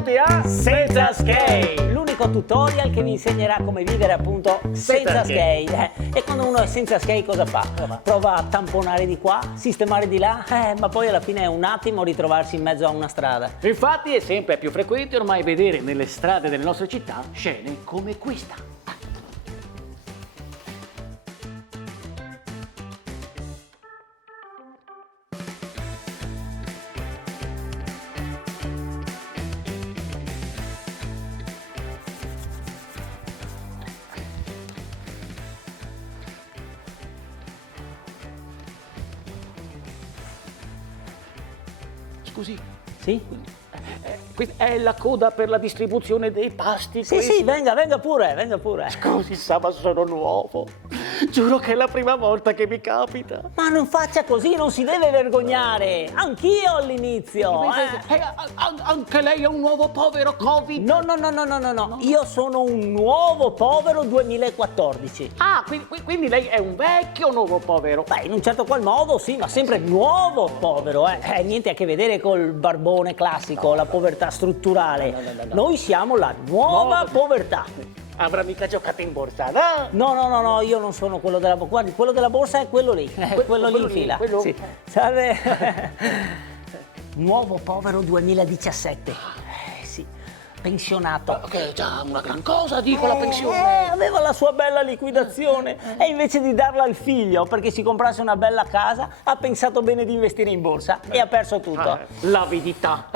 benvenuti a Senza Skate, l'unico tutorial che vi insegnerà come vivere appunto senza skate. E quando uno è senza skate cosa fa? Prova a tamponare di qua, sistemare di là, ma poi alla fine è un attimo ritrovarsi in mezzo a una strada. Infatti è sempre più frequente ormai vedere nelle strade delle nostre città scene come questa. Scusi, Sì? questa è la coda per la distribuzione dei pasti. Sì, venga pure. Scusi, sa, ma sono nuovo. Giuro che è la prima volta che mi capita. Ma non faccia così, non si deve vergognare. Anch'io all'inizio. Anche lei è un nuovo povero Covid? No. Io sono un nuovo povero 2014. Ah, quindi lei è un vecchio nuovo povero. Beh, in un certo qual modo sì, ma sempre nuovo povero, niente a che vedere col barbone classico, la povertà strutturale. No. Noi siamo la nuova povertà. Avrà mica giocato in borsa, no? No, io non sono quello della borsa. Guardi, quello della borsa è quello lì, quello lì in fila. quello- Sì. Salve. Nuovo povero 2017. Sì, pensionato. Che è già una gran cosa, dico, la pensione. Aveva la sua bella liquidazione e invece di darla al figlio perché si comprasse una bella casa, ha pensato bene di investire in borsa e ha perso tutto. L'avidità.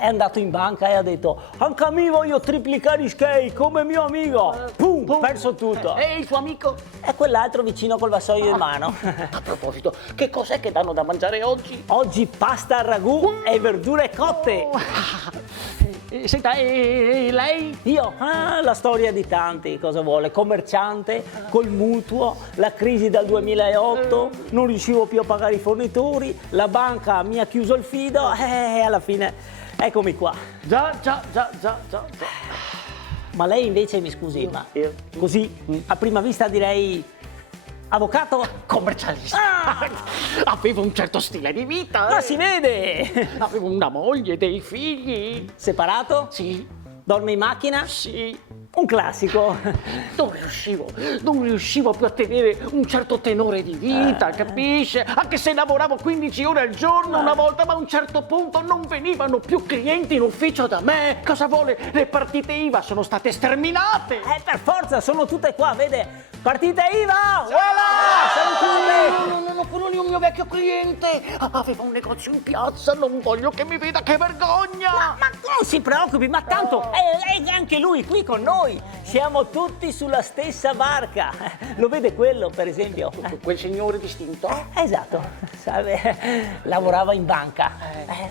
È andato in banca e ha detto: anche a me voglio triplicare i skate come mio amico. Pum, perso tutto. E il suo amico? E quell'altro vicino col vassoio in mano. A proposito, che cos'è che danno da mangiare oggi? Oggi pasta al ragù e verdure cotte. Senta, e lei? Io? La storia di tanti, cosa vuole? Commerciante, col mutuo, la crisi dal 2008, non riuscivo più a pagare i fornitori, la banca mi ha chiuso il fido e alla fine eccomi qua. Già. Ma lei invece, mi scusi, ma Io? così a prima vista direi avvocato? Commercialista. Avevo un certo stile di vita. Ma si vede! Avevo una moglie, dei figli. Separato? Sì, Dorme in macchina? sì. Un classico. Non riuscivo più a tenere un certo tenore di vita, capisce? Anche se lavoravo 15 ore al giorno una volta, ma a un certo punto non venivano più clienti in ufficio da me. Cosa vuole? Le partite IVA sono state sterminate. Per forza, sono tutte qua, vede? Partita IVA! Voilà! No, quello lì è un mio vecchio cliente. Aveva un negozio in piazza, non voglio che mi veda, che vergogna. Ma non si preoccupi, ma tanto è anche lui qui con noi. Siamo tutti sulla stessa barca. Lo vede quello, per esempio? Quel signore distinto? Esatto, lavorava in banca.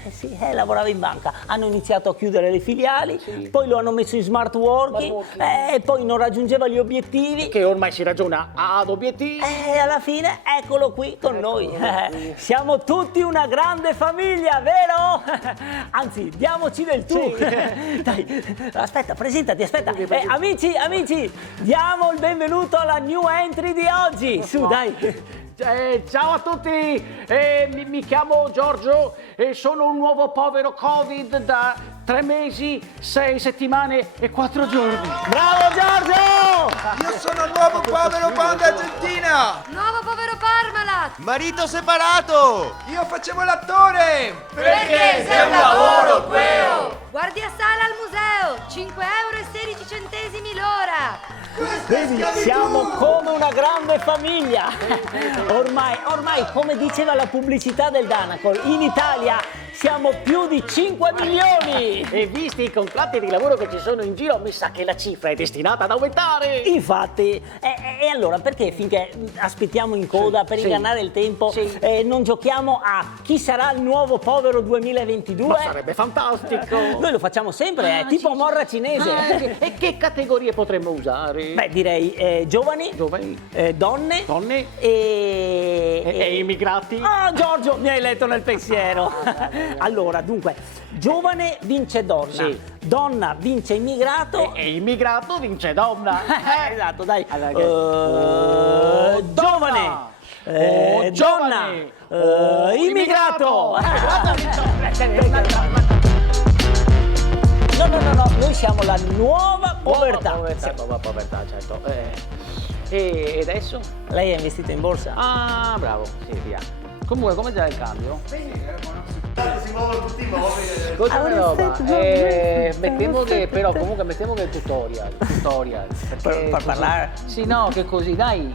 Sì, lavorava in banca. Hanno iniziato a chiudere le filiali, poi lo hanno messo in smart working, e poi non raggiungeva gli obiettivi. Che ormai si ragiona ad obiettivi. E alla fine eccolo qui con noi. Siamo tutti una grande famiglia, vero? Anzi, diamoci del tu. Dai, aspetta, presentati, aspetta. Amici, diamo il benvenuto alla new entry di oggi. Su, dai. Ciao a tutti, mi chiamo Giorgio e sono un nuovo povero Covid da 3 mesi, 6 settimane e 4 giorni. Bravo Giorgio! Io sono il nuovo povero Panda Argentina! Nuovo povero Parmalat! Marito separato! Io facevo l'attore! Perché sei un lavoro queo! Guardia sala al museo! 5,16 € l'ora! Vedi, siamo come una grande famiglia. Ormai, come diceva la pubblicità del Danacol, in Italia siamo più di 5 milioni. E visti i contratti di lavoro che ci sono in giro, mi sa che la cifra è destinata ad aumentare. Infatti, e allora perché finché aspettiamo in coda per ingannare il tempo non giochiamo a chi sarà il nuovo povero 2022? Ma sarebbe fantastico. Noi lo facciamo sempre, tipo morra cinese. E che categorie potremmo usare? Beh, direi giovani, donne e immigrati. Ah, Giorgio, mi hai letto nel pensiero. Allora, dunque, giovane vince donna, Sì. donna vince immigrato E immigrato vince donna. esatto, dai. Allora, Giovane, Oh, donna, immigrato. immigrato. No, nuova povertà. Povertà, nuova povertà, certo. E adesso? Lei è investito in borsa? Ah, bravo, sì, via. Comunque, come già il cambio? Si muovono tutti i mobili. Ascolta una roba, mettiamo che, però, comunque mettiamo che è tutorial, perché Per così- parlare? Sì, no, che così, dai.